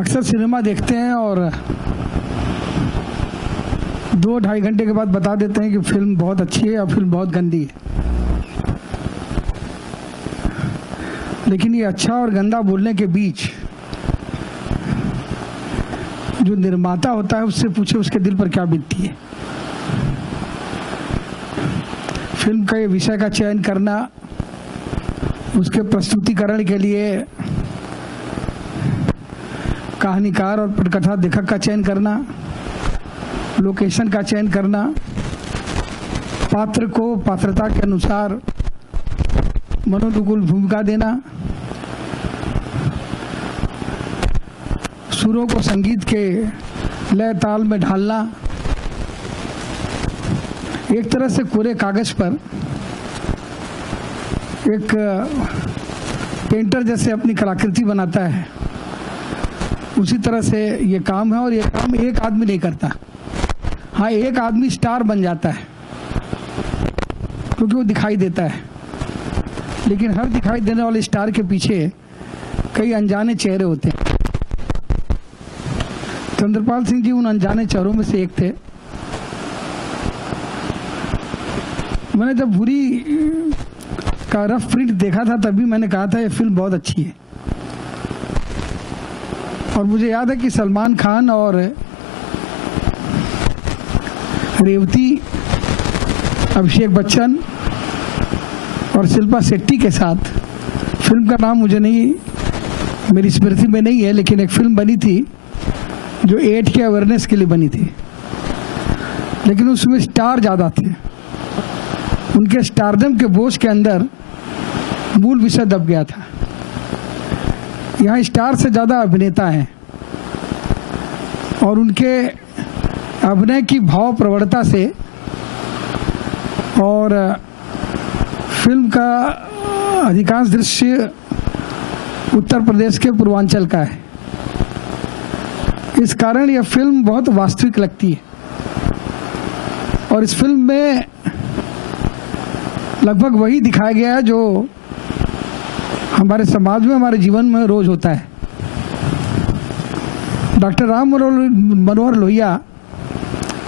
अक्सर सिनेमा देखते हैं और 2-2.5 घंटे के बाद बता देते हैं कि फिल्म बहुत अच्छी है या फिल्म बहुत गंदी है। लेकिन ये अच्छा और गंदा बोलने के बीच जो निर्माता होता है उससे पूछे उसके दिल पर क्या बीतती है। फिल्म का ये विषय का चयन करना, उसके प्रस्तुतिकरण के लिए कहानीकार और पटकथा लेखक का चयन करना, लोकेशन का चयन करना, पात्र को पात्रता के अनुसार मनोनुकूल भूमिका देना, सुरों को संगीत के लय ताल में ढालना, एक तरह से कोरे कागज पर एक पेंटर जैसे अपनी कलाकृति बनाता है, उसी तरह से ये काम है। और ये काम एक आदमी नहीं करता। हाँ, एक आदमी स्टार बन जाता है क्योंकि वो दिखाई देता है, लेकिन हर दिखाई देने वाले स्टार के पीछे कई अनजाने चेहरे होते हैं। चंद्रपाल सिंह जी उन अनजाने चेहरों में से एक थे। मैंने जब भूरी का रफ प्रिंट देखा था तभी मैंने कहा था ये फिल्म बहुत अच्छी है। और मुझे याद है कि सलमान खान और रेवती, अभिषेक बच्चन और शिल्पा शेट्टी के साथ, फिल्म का नाम मुझे नहीं, मेरी स्मृति में नहीं है, लेकिन एक फिल्म बनी थी जो एड्स के अवेयरनेस के लिए बनी थी, लेकिन उसमें स्टार ज्यादा थे। उनके स्टारडम के बोझ के अंदर मूल विषय दब गया था। यहाँ स्टार से ज्यादा अभिनेता हैं और उनके अभिनय की भाव प्रवणता से और फिल्म का अधिकांश दृश्य उत्तर प्रदेश के पूर्वांचल का है। इस कारण यह फिल्म बहुत वास्तविक लगती है। और इस फिल्म में लगभग वही दिखाया गया है जो हमारे समाज में, हमारे जीवन में रोज होता है। डॉक्टर राम मनोहर लोहिया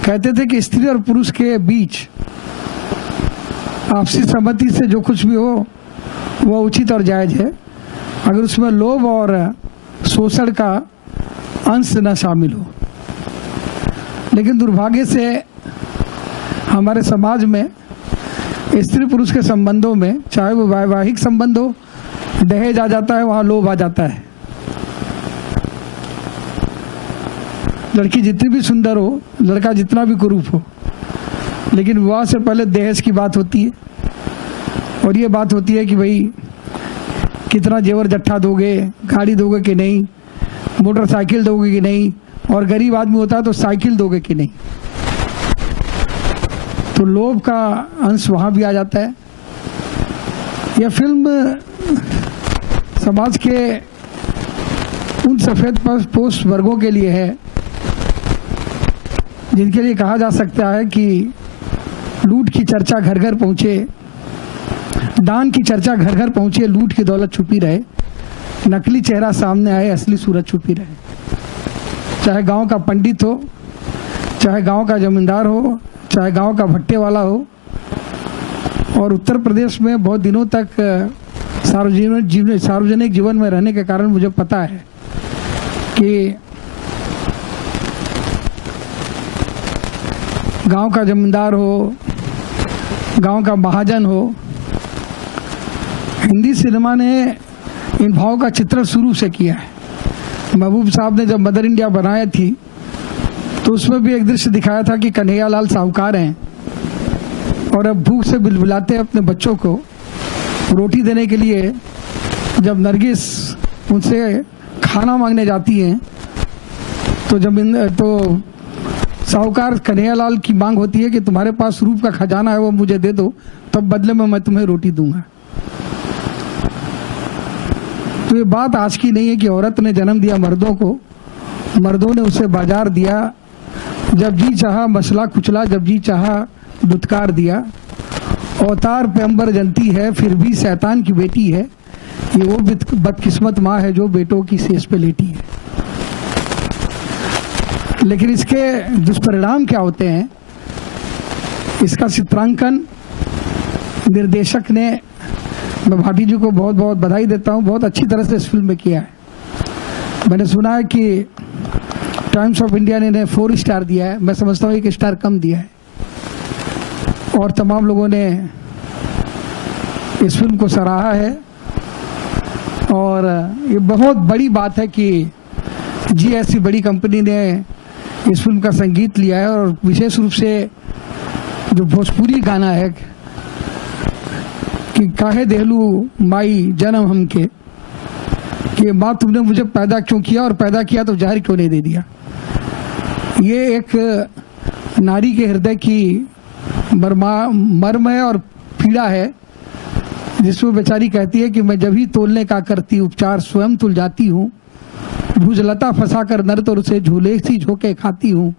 कहते थे कि स्त्री और पुरुष के बीच आपसी सहमति से जो कुछ भी हो वह उचित और जायज है, अगर उसमें लोभ और शोषण का अंश न शामिल हो। लेकिन दुर्भाग्य से हमारे समाज में स्त्री पुरुष के संबंधों में, चाहे वो वैवाहिक संबंध हो, दहेज आ जाता है, वहां लोभ आ जाता है। लड़की जितनी भी सुंदर हो, लड़का जितना भी कुरूप हो, लेकिन विवाह से पहले दहेज की बात होती है। और ये बात होती है कि भाई कितना जेवर जट्ठा दोगे, गाड़ी दोगे कि नहीं, मोटरसाइकिल दोगे कि नहीं, और गरीब आदमी होता है तो साइकिल दोगे कि नहीं। तो लोभ का अंश वहां भी आ जाता है। यह फिल्म समाज के उन सफेद पोस्ट वर्गों के लिए है जिनके लिए कहा जा सकता है कि लूट की चर्चा घर घर पहुंचे, दान की चर्चा घर घर पहुंचे, लूट की दौलत छुपी रहे, नकली चेहरा सामने आए, असली सूरत छुपी रहे। चाहे गांव का पंडित हो, चाहे गांव का जमींदार हो, चाहे गांव का भट्टे वाला हो। और उत्तर प्रदेश में बहुत दिनों तक सार्वजनिक जीवन में रहने के कारण मुझे पता है कि गांव का जमींदार हो, गांव का महाजन हो, हिंदी सिनेमा ने इन भावों का चित्रण शुरू से किया है। महबूब साहब ने जब मदर इंडिया बनाई थी तो उसमें भी एक दृश्य दिखाया था कि कन्हैया लाल साहूकार हैं और अब भूख से बिलबिलाते अपने बच्चों को रोटी देने के लिए जब नरगिस उनसे खाना मांगने जाती हैं तो साहूकार कन्हैयालाल की मांग होती है कि तुम्हारे पास रूप का खजाना है वो मुझे दे दो, तब बदले में मैं तुम्हें रोटी दूंगा। तो ये बात आज की नहीं है कि औरत ने जन्म दिया मर्दों को, मर्दों ने उसे बाजार दिया, जब जी चाहा मसला कुचला, जब जी चाहा दुत्कार दिया। अवतार पैगंबर जनती है फिर भी शैतान की बेटी है, ये वो बदकिस्मत माँ है जो बेटों की सेज पे लेटी है। लेकिन इसके दुष्परिणाम क्या होते हैं, इसका चित्रांकन निर्देशक ने, मैं भाटी जी को बहुत बहुत बधाई देता हूं, बहुत अच्छी तरह से इस फिल्म में किया है। मैंने सुना है कि टाइम्स ऑफ इंडिया ने इन्हें 4 स्टार दिया है, मैं समझता हूँ 1 स्टार कम दिया है। और तमाम लोगों ने इस फिल्म को सराहा है। और ये बहुत बड़ी बात है कि जी ऐसी बड़ी कंपनी ने इस फिल्म का संगीत लिया है, और विशेष रूप से जो भोजपुरी गाना है कि काहे देहलू माई जन्म हमके, कि माँ तुमने मुझे पैदा क्यों किया, और पैदा किया तो जहर क्यों नहीं दे दिया। ये एक नारी के हृदय की मर्म है और पीड़ा है, जिसमें बेचारी कहती है कि मैं जब ही तोलने का करती उपचार स्वयं तुल जाती हूँ, भुजलता फंसा कर नर तो उसे झूले सी झोंके खाती हूँ,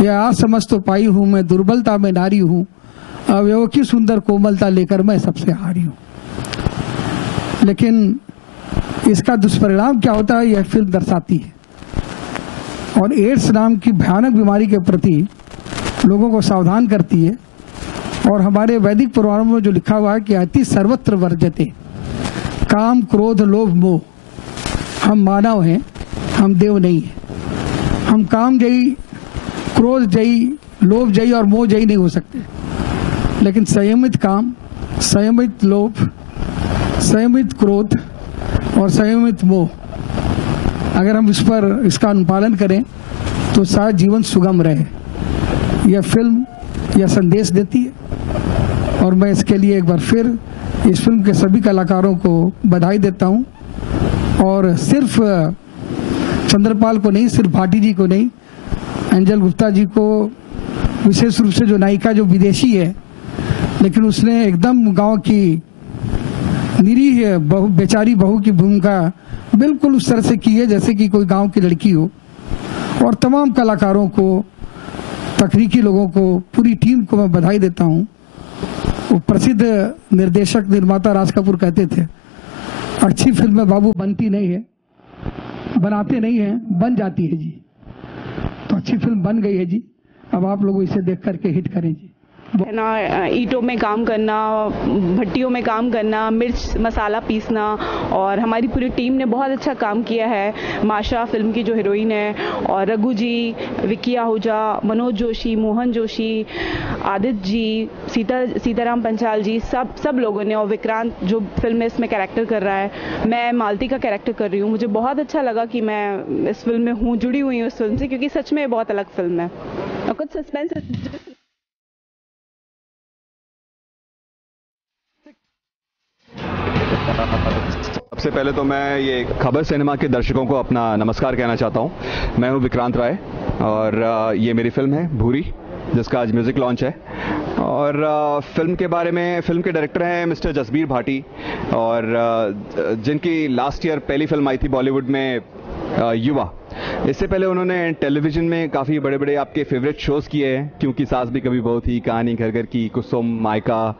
यह आज समझ तो पाई हूँ मैं दुर्बलता में नारी हूँ, अवयवों की सुंदर कोमलता लेकर मैं सबसे हारी हूँ। लेकिन इसका दुष्परिणाम क्या होता है, यह फिल्म दर्शाती है, और एड्स नाम की भयानक बीमारी के प्रति लोगों को सावधान करती है। और हमारे वैदिक पुराणों में जो लिखा हुआ है कि अति सर्वत्र वर्जते, काम क्रोध लोभ मोह, हम मानव हैं, हम देव नहीं हैं। हम काम जयी, क्रोध जयी, लोभ जयी और मोह जयी नहीं हो सकते, लेकिन संयमित काम, संयमित लोभ, संयमित क्रोध और संयमित मोह, अगर हम इसका अनुपालन करें तो शायद जीवन सुगम रहे। यह फिल्म यह संदेश देती है, और मैं इसके लिए एक बार फिर इस फिल्म के सभी कलाकारों को बधाई देता हूं। और सिर्फ चंद्रपाल को नहीं, सिर्फ भाटी जी को नहीं, एंजल गुप्ता जी को, विशेष रूप से जो नायिका जो विदेशी है, लेकिन उसने एकदम गांव की निरीह बेचारी बहू की भूमिका बिल्कुल उस तरह से की है जैसे कि कोई गांव की लड़की हो। और तमाम कलाकारों को, तकनीकी लोगों को, पूरी टीम को मैं बधाई देता हूं। वो प्रसिद्ध निर्देशक निर्माता राज कपूर कहते थे, अच्छी फिल्में बाबू बनती नहीं है, बनाते नहीं हैं, बन जाती है जी। तो अच्छी फिल्म बन गई है जी, अब आप लोग इसे देख करके हिट करें जी। ना ईंटों में काम करना, भट्टियों में काम करना, मिर्च मसाला पीसना, और हमारी पूरी टीम ने बहुत अच्छा काम किया है। माशा फिल्म की जो हीरोइन है, और रघु जी, विकी आहूजा, मनोज जोशी, मोहन जोशी, आदित्य जी, सीताराम पंचाल जी, सब लोगों ने, और विक्रांत जो फिल्म में इसमें कैरेक्टर कर रहा है, मैं मालती का कैरेक्टर कर रही हूँ। मुझे बहुत अच्छा लगा कि मैं इस फिल्म में हूँ, जुड़ी हुई हूँ इस फिल्म से, क्योंकि सच में बहुत अलग फिल्म है और कुछ सस्पेंस। सबसे पहले तो मैं ये खबर सिनेमा के दर्शकों को अपना नमस्कार कहना चाहता हूँ। मैं हूँ विक्रांत राय, और ये मेरी फिल्म है भूरी, जिसका आज म्यूज़िक लॉन्च है। और फिल्म के बारे में, फिल्म के डायरेक्टर हैं मिस्टर जसबीर भाटी, और जिनकी लास्ट ईयर पहली फिल्म आई थी बॉलीवुड में युवा। इससे पहले उन्होंने टेलीविज़न में काफ़ी बड़े बड़े आपके फेवरेट शोज़ किए हैं, क्योंकि सास भी कभी बहू थी, कहानी घर घर की, कुसुम, मायका,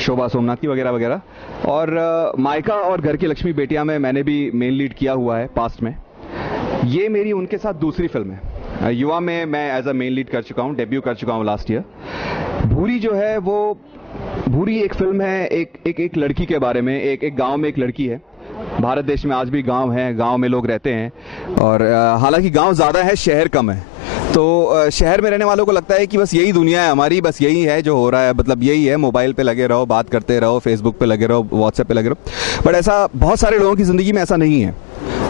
शोभा सोमनाथ की वगैरह वगैरह। और मायका और घर की लक्ष्मी बेटियां में मैंने भी मेन लीड किया हुआ है पास्ट में। ये मेरी उनके साथ दूसरी फिल्म है। युवा में मैं एज अ मेन लीड कर चुका हूँ, डेब्यू कर चुका हूँ लास्ट ईयर। भूरी जो है वो, भूरी एक फिल्म है एक लड़की के बारे में। एक गाँव में एक लड़की है। भारत देश में आज भी गांव हैं, गांव में लोग रहते हैं, और हालांकि गांव ज़्यादा है, शहर कम है। तो शहर में रहने वालों को लगता है कि बस यही दुनिया है हमारी, बस यही है जो हो रहा है, मतलब यही है, मोबाइल पे लगे रहो, बात करते रहो, फेसबुक पे लगे रहो, व्हाट्सएप पे लगे रहो। बट ऐसा बहुत सारे लोगों की ज़िंदगी में ऐसा नहीं है।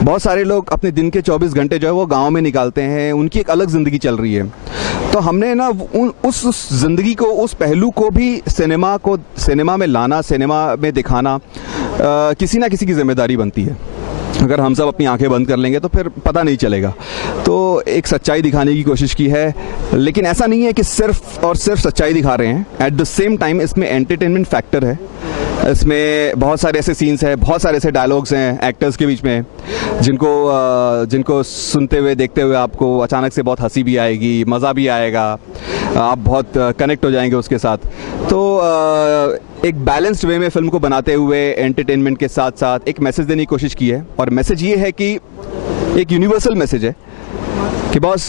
बहुत सारे लोग अपने दिन के 24 घंटे जो है वो गांव में निकालते हैं, उनकी एक अलग ज़िंदगी चल रही है। तो हमने ना उस ज़िंदगी को, उस पहलू को भी सिनेमा में लाना, सिनेमा में दिखाना किसी ना किसी की जिम्मेदारी बनती है। अगर हम सब अपनी आंखें बंद कर लेंगे तो फिर पता नहीं चलेगा। तो एक सच्चाई दिखाने की कोशिश की है, लेकिन ऐसा नहीं है कि सिर्फ और सिर्फ सच्चाई दिखा रहे हैं। एट द सेम टाइम इसमें एंटरटेनमेंट फैक्टर है। इसमें बहुत सारे ऐसे सीन्स हैं, बहुत सारे ऐसे डायलॉग्स हैं एक्टर्स के बीच में, जिनको सुनते हुए, देखते हुए आपको अचानक से बहुत हंसी भी आएगी, मज़ा भी आएगा, आप बहुत कनेक्ट हो जाएंगे उसके साथ। तो एक बैलेंस्ड वे में फिल्म को बनाते हुए एंटरटेनमेंट के साथ साथ एक मैसेज देने की कोशिश की है। और मैसेज ये है कि एक यूनिवर्सल मैसेज है कि बॉस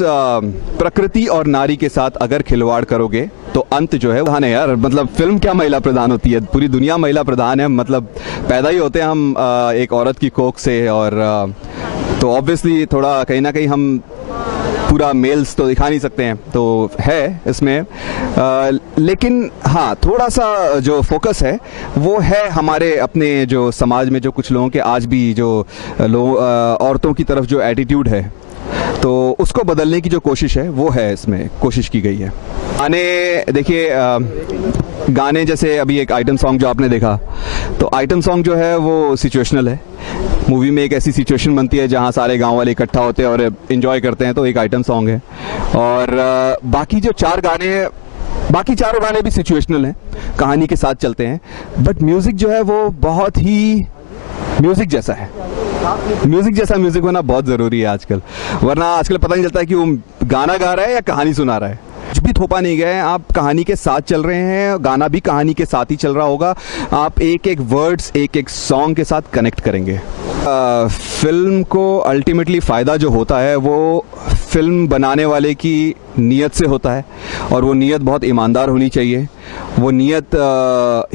प्रकृति और नारी के साथ अगर खिलवाड़ करोगे तो अंत जो है वहाँ नहीं यार। मतलब फिल्म क्या महिला प्रधान होती है, पूरी दुनिया महिला प्रधान है। मतलब पैदा ही होते हैं हम एक औरत की कोख से, और तो ऑब्वियसली थोड़ा कहीं ना कहीं हम पूरा मेल्स तो दिखा नहीं सकते हैं, तो है इसमें लेकिन हाँ थोड़ा सा जो फोकस है वो है हमारे अपने जो समाज में जो कुछ लोगों के आज भी जो औरतों की तरफ जो एटीट्यूड है, तो उसको बदलने की जो कोशिश है वो है इसमें कोशिश की गई है। गाने देखिए, गाने जैसे अभी एक आइटम सॉन्ग जो आपने देखा, तो आइटम सॉन्ग जो है वो सिचुएशनल है। मूवी में एक ऐसी सिचुएशन बनती है जहाँ सारे गांव वाले इकट्ठा होते हैं और एंजॉय करते हैं, तो एक आइटम सॉन्ग है। और बाकी जो 4 गाने हैं, बाकी चारों गाने भी सिचुएशनल हैं, कहानी के साथ चलते हैं, बट म्यूजिक जो है वो बहुत ही म्यूजिक जैसा है। म्यूजिक जैसा म्यूजिक होना बहुत जरूरी है आजकल, वरना आजकल पता नहीं चलता है कि वो गाना गा रहा है या कहानी सुना रहा है। कुछ भी थोपा नहीं गया है, आप कहानी के साथ चल रहे हैं, गाना भी कहानी के साथ ही चल रहा होगा। आप एक एक वर्ड्स, एक एक सॉन्ग के साथ कनेक्ट करेंगे। फिल्म को अल्टीमेटली फ़ायदा जो होता है वो फिल्म बनाने वाले की नीयत से होता है, और वो नीयत बहुत ईमानदार होनी चाहिए, वो नीयत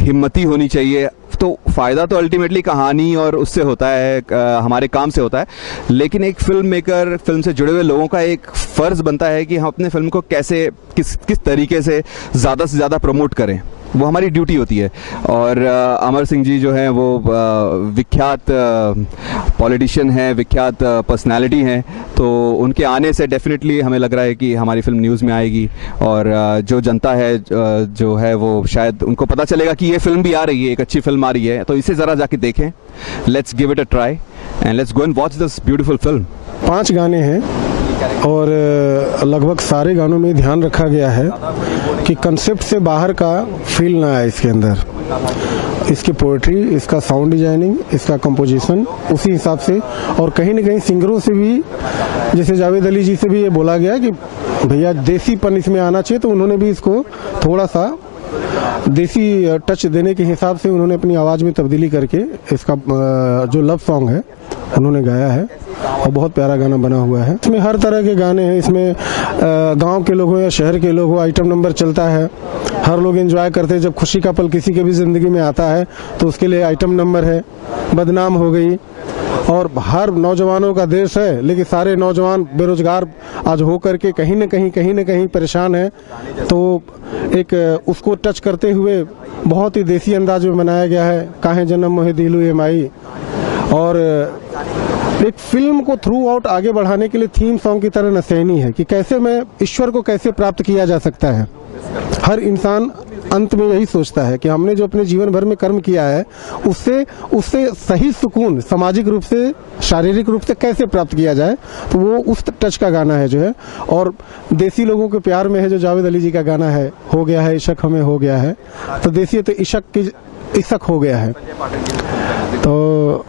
हिम्मती होनी चाहिए। तो फ़ायदा तो अल्टीमेटली कहानी और उससे होता है, हमारे काम से होता है। लेकिन एक फिल्म मेकर, फिल्म से जुड़े हुए लोगों का एक फ़र्ज़ बनता है कि हम अपने फिल्म को कैसे किस तरीके से ज़्यादा प्रमोट करें, वो हमारी ड्यूटी होती है। और अमर सिंह जी जो हैं वो विख्यात पॉलिटिशियन हैं, विख्यात पर्सनालिटी हैं, तो उनके आने से डेफिनेटली हमें लग रहा है कि हमारी फिल्म न्यूज़ में आएगी, और जो जनता है जो है वो शायद उनको पता चलेगा कि ये फिल्म भी आ रही है, एक अच्छी फिल्म आ रही है, तो इसे ज़रा जाके देखें। Let's give it a try and let's go and watch this beautiful film. 5 गाने हैं और लगभग सारे गानों में ध्यान रखा गया है कि कंसेप्ट से बाहर का फील ना आए इसके अंदर। इसकी पोएट्री, इसका साउंड डिजाइनिंग, इसका कंपोजिशन उसी हिसाब से, और कहीं न कहीं सिंगरों से भी, जैसे जावेद अली जी से भी ये बोला गया कि भैया देसीपन इसमें आना चाहिए, तो उन्होंने भी इसको थोड़ा सा देसी टच देने के हिसाब से उन्होंने अपनी आवाज़ में तब्दीली करके इसका जो लव सॉन्ग है उन्होंने गाया है, और बहुत प्यारा गाना बना हुआ है। इसमें हर तरह के गाने हैं, इसमें गांव के लोग हो या शहर के लोग हो, आइटम नंबर चलता है, हर लोग एंजॉय करते हैं। जब खुशी का पल किसी के भी ज़िंदगी में आता है तो उसके लिए आइटम नंबर है। बदनाम हो गई, और हर नौजवानों का देश है, लेकिन सारे नौजवान बेरोजगार आज हो करके कहीं न कहीं परेशान है, तो एक उसको टच करते हुए बहुत ही देसी अंदाज में बनाया गया है, काहे जन्म मोहे दिलू ए माई। और एक फिल्म को थ्रू आउट आगे बढ़ाने के लिए थीम सॉन्ग की तरह नसैनी है कि कैसे मैं ईश्वर को कैसे प्राप्त किया जा सकता है। हर इंसान अंत में यही सोचता है कि हमने जो अपने जीवन भर में कर्म किया है उससे सही सुकून सामाजिक रूप से, शारीरिक रूप से कैसे प्राप्त किया जाए, तो वो उस टच का गाना है जो है। और देसी लोगों के प्यार में है जो जावेद अली जी का गाना है, हो गया है इशक हमें हो गया है, तो देसी तो इशक हो गया है। तो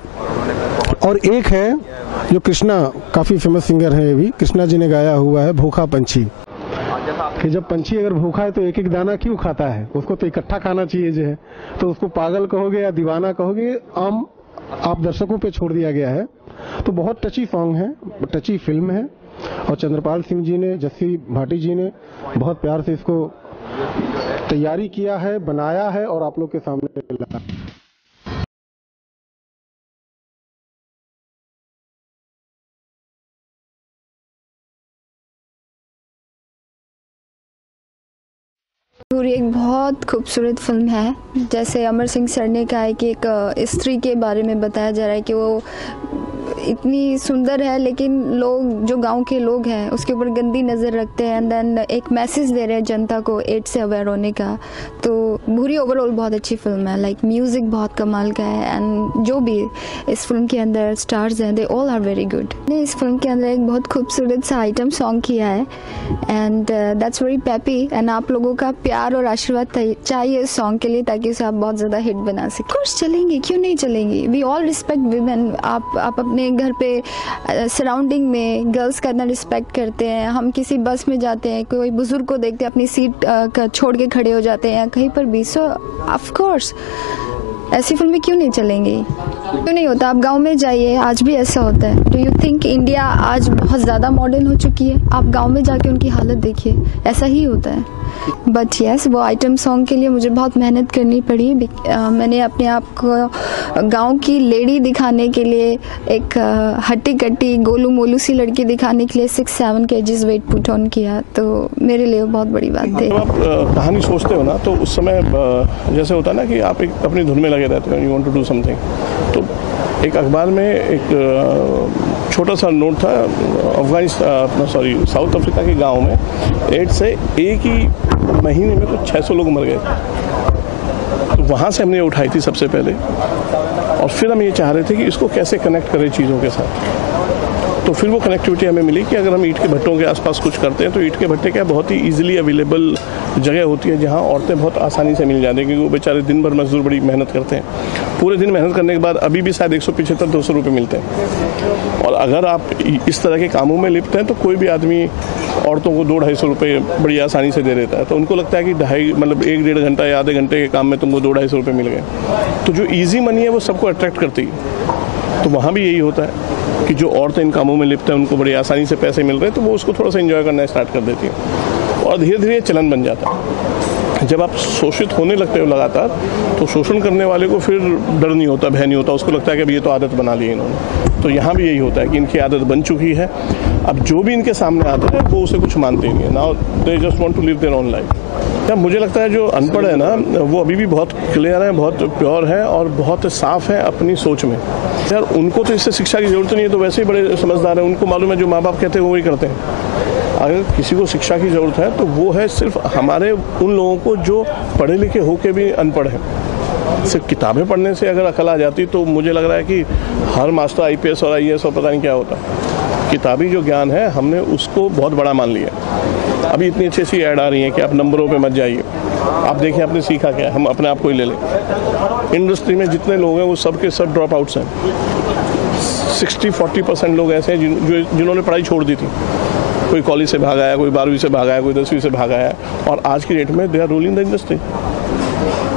और एक है जो कृष्णा, काफी फेमस सिंगर है, ये भी कृष्णा जी ने गाया हुआ है, भूखा पंछी, कि जब पंछी अगर भूखा है तो एक एक दाना क्यों खाता है, उसको तो इकट्ठा खाना चाहिए जो है। तो उसको पागल कहोगे या दीवाना कहोगे, आप दर्शकों पे छोड़ दिया गया है। तो बहुत टची सॉन्ग है, टची फिल्म है, और चंद्रपाल सिंह जी ने, जस्सी भाटी जी ने बहुत प्यार से इसको तैयारी किया है, बनाया है और आप लोग के सामने लाया। पूरी एक बहुत खूबसूरत फिल्म है। जैसे अमर सिंह सर ने कहा है कि एक स्त्री के बारे में बताया जा रहा है कि वो इतनी सुंदर है, लेकिन लोग जो गांव के लोग हैं उसके ऊपर गंदी नज़र रखते हैं, एंड देन एक मैसेज दे रहे हैं जनता को एड्स से अवेयर होने का। तो भूरी ओवरऑल बहुत अच्छी फिल्म है। लाइक म्यूज़िक बहुत कमाल का है, एंड जो भी इस फिल्म के अंदर स्टार्स हैं, they all are very good. ने इस फिल्म के अंदर एक बहुत खूबसूरत सा आइटम सॉन्ग किया है, and that's very pappy, and आप लोगों का प्यार और आशीर्वाद चाहिए इस सॉन्ग के लिए, ताकि उसे आप बहुत ज़्यादा हिट बना सकें। कोर्स चलेंगे, क्यों नहीं चलेंगी। We all respect women. आप अपने घर पे सराउंडिंग में गर्ल्स का इतना रिस्पेक्ट करते हैं। हम किसी बस में जाते हैं, कोई बुजुर्ग को देखते हैं, अपनी सीट छोड़ के खड़े हो जाते हैं कहीं पर भी। सो ऑफ कोर्स ऐसी फिल्में क्यों नहीं चलेंगी? क्यों नहीं होता? आप गांव में जाइए, आज भी ऐसा होता है। डू यू थिंक इंडिया आज बहुत ज़्यादा मॉडर्न हो चुकी है? आप गांव में जाके उनकी हालत देखिए, ऐसा ही होता है। बट यस, वो आइटम सॉन्ग के लिए मुझे बहुत मेहनत करनी पड़ी। मैंने अपने आप को गांव की लेडी दिखाने के लिए, एक हट्टी कट्टी गोलू मोलू सी लड़की दिखाने के लिए 6-7 kgs वेट पुट ऑन किया, तो मेरे लिए बहुत बड़ी बात थी। जब आप कहानी सोचते हो ना, तो उस समय जैसे होता है ना कि आप एक अपनी धुन में लगे रहते हो, you want to do something. तो एक अखबार में एक छोटा सा नोट था, साउथ अफ्रीका के गांव में एड्स से एक ही महीने में कुछ 600 लोग मर गए। तो वहाँ से हमने उठाई थी सबसे पहले, और फिर हम ये चाह रहे थे कि इसको कैसे कनेक्ट करें चीज़ों के साथ। तो फिर वो कनेक्टिविटी हमें मिली कि अगर हम ईंट के भट्टों के आसपास कुछ करते हैं तो ईंट के भट्टे क्या बहुत ही ईजिली अवेलेबल जगह होती है जहाँ औरतें बहुत आसानी से मिल जाती हैं, क्योंकि वो बेचारे दिन भर मजदूर बड़ी मेहनत करते हैं। पूरे दिन मेहनत करने के बाद अभी भी शायद 175-200 रुपये मिलते हैं। और अगर आप इस तरह के कामों में लिप्त हैं तो कोई भी आदमी औरतों को 200-250 रुपये बड़ी आसानी से दे देता है। तो उनको लगता है कि 1-1.5 घंटा या आधे घंटे के काम में तुमको 200-250 रुपये मिल गए। तो जो ईजी मनी है वो सबको अट्रैक्ट करती है। तो वहाँ भी यही होता है कि जो औरतें इन कामों में लिप्त हैं उनको बड़ी आसानी से पैसे मिल रहे हैं, तो वो उसको थोड़ा सा एंजॉय करना स्टार्ट कर देती हैं, और धीरे धीरे चलन बन जाता है। जब आप शोषित होने लगते हो लगातार, तो शोषण करने वाले को फिर डर नहीं होता, भय नहीं होता, उसको लगता है कि अब ये तो आदत बना ली है इन्होंने। तो यहाँ भी यही होता है कि इनकी आदत बन चुकी है। अब जो भी इनके सामने आता है वो उसे कुछ मानते नहीं है। Now they just want to live their own life. क्या मुझे लगता है जो अनपढ़ है ना, वो अभी भी बहुत क्लियर है, बहुत प्योर है और बहुत साफ है अपनी सोच में। यार उनको तो इससे शिक्षा की जरूरत नहीं है, तो वैसे ही बड़े समझदार हैं। उनको मालूम है जो माँ बाप कहते हैं वो ही करते हैं। अगर किसी को शिक्षा की ज़रूरत है तो वो है सिर्फ हमारे उन लोगों को जो पढ़े लिखे होके भी अनपढ़ हैं। सिर्फ किताबें पढ़ने से अगर अकल आ जाती तो मुझे लग रहा है कि हर मास्टर IPS और IAS और पता नहीं क्या होता। किताबी जो ज्ञान है हमने उसको बहुत बड़ा मान लिया। अभी इतनी अच्छी सी ऐड आ रही है कि आप नंबरों पे मत जाइए। आप देखिए आपने सीखा क्या है, हम अपने आप को ही ले लें। इंडस्ट्री में जितने लोग हैं वो सब के सब ड्रॉप आउट्स हैं। 60-40% लोग ऐसे हैं जिन्होंने पढ़ाई छोड़ दी थी। कोई कॉलेज से भाग आया, कोई 12वीं से भाग आया, कोई 10वीं से भाग आया, और आज की डेट में they are ruling the industry.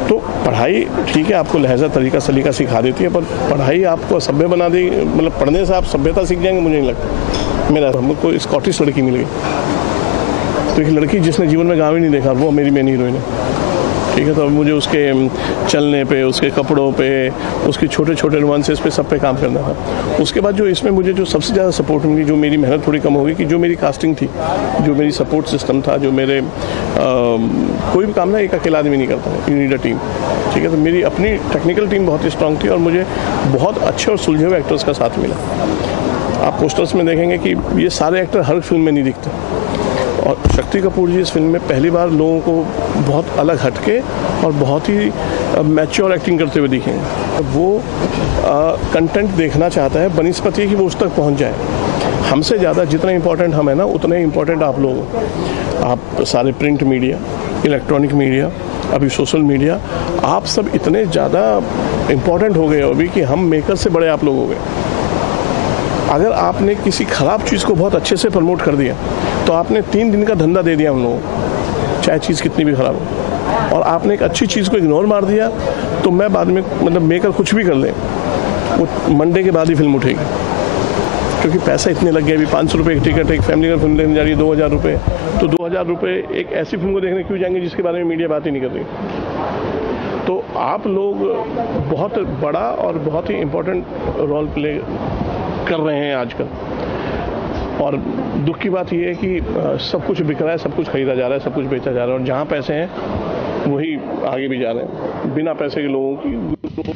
तो पढ़ाई ठीक है, आपको लहजा तरीका सलीका सिखा देती है, पर पढ़ाई आपको सभ्य बना दी। मतलब पढ़ने से आप सभ्यता सीख जाएंगे, मुझे नहीं लगता। मेरा हमको स्कॉटिश लड़की मिल गई, तो एक लड़की जिसने जीवन में गाँव ही नहीं देखा, वो मेरी मेन हीरोइन है। ठीक है, तो अब मुझे उसके चलने पे, उसके कपड़ों पे, उसके छोटे छोटे नुआंसेस पे, सब पे काम करना था। उसके बाद जो इसमें मुझे जो सबसे ज़्यादा सपोर्ट मिली, जो मेरी मेहनत थोड़ी कम हो गई, कि जो मेरी कास्टिंग थी, जो मेरी सपोर्ट सिस्टम था, जो मेरे कोई भी काम ना एक अकेला आदमी नहीं करता है, यू नीड अ टीम। ठीक है, तो मेरी अपनी टेक्निकल टीम बहुत ही स्ट्रांग थी और मुझे बहुत अच्छे और सुलझे हुए एक्टर्स का साथ मिला। आप पोस्टर्स में देखेंगे कि ये सारे एक्टर हर फिल्म में नहीं दिखते, और शक्ति कपूर जी इस फिल्म में पहली बार लोगों को बहुत अलग हटके और बहुत ही मैच्योर एक्टिंग करते हुए दिखेंगे। वो कंटेंट देखना चाहता है, बनिस्पति है कि वो उस तक पहुंच जाए। हमसे ज़्यादा जितना इम्पोर्टेंट हम है ना, उतना ही इम्पोर्टेंट आप लोग हो। आप सारे प्रिंट मीडिया, इलेक्ट्रॉनिक मीडिया, अभी सोशल मीडिया, आप सब इतने ज़्यादा इम्पोर्टेंट हो गए अभी कि हम मेकर से बड़े आप लोग हो गए। अगर आपने किसी ख़राब चीज़ को बहुत अच्छे से प्रमोट कर दिया तो आपने 3 दिन का धंधा दे दिया हम लोगों को, चाहे चीज़ कितनी भी ख़राब हो। और आपने एक अच्छी चीज़ को इग्नोर मार दिया तो मैं बाद में, मतलब मेकर कुछ भी कर ले, वो मंडे के बाद ही फिल्म उठेगी, क्योंकि पैसा इतने लग गया। अभी 500 रुपये एक टिकट, एक फैमिली का फिल्म देखने जा रही है 2000 रुपये, तो 2000 रुपये एक ऐसी फिल्म को देखने क्यों जाएंगे जिसके बारे में मीडिया बात ही नहीं कर रही। तो आप लोग बहुत बड़ा और बहुत ही इम्पोर्टेंट रोल प्ले कर रहे हैं आजकल। और दुख की बात यह है कि सब कुछ बिक रहा है, सब कुछ खरीदा जा रहा है, सब कुछ बेचा जा रहा है, और जहाँ पैसे हैं वही आगे भी जा रहे हैं। बिना पैसे के लोगों की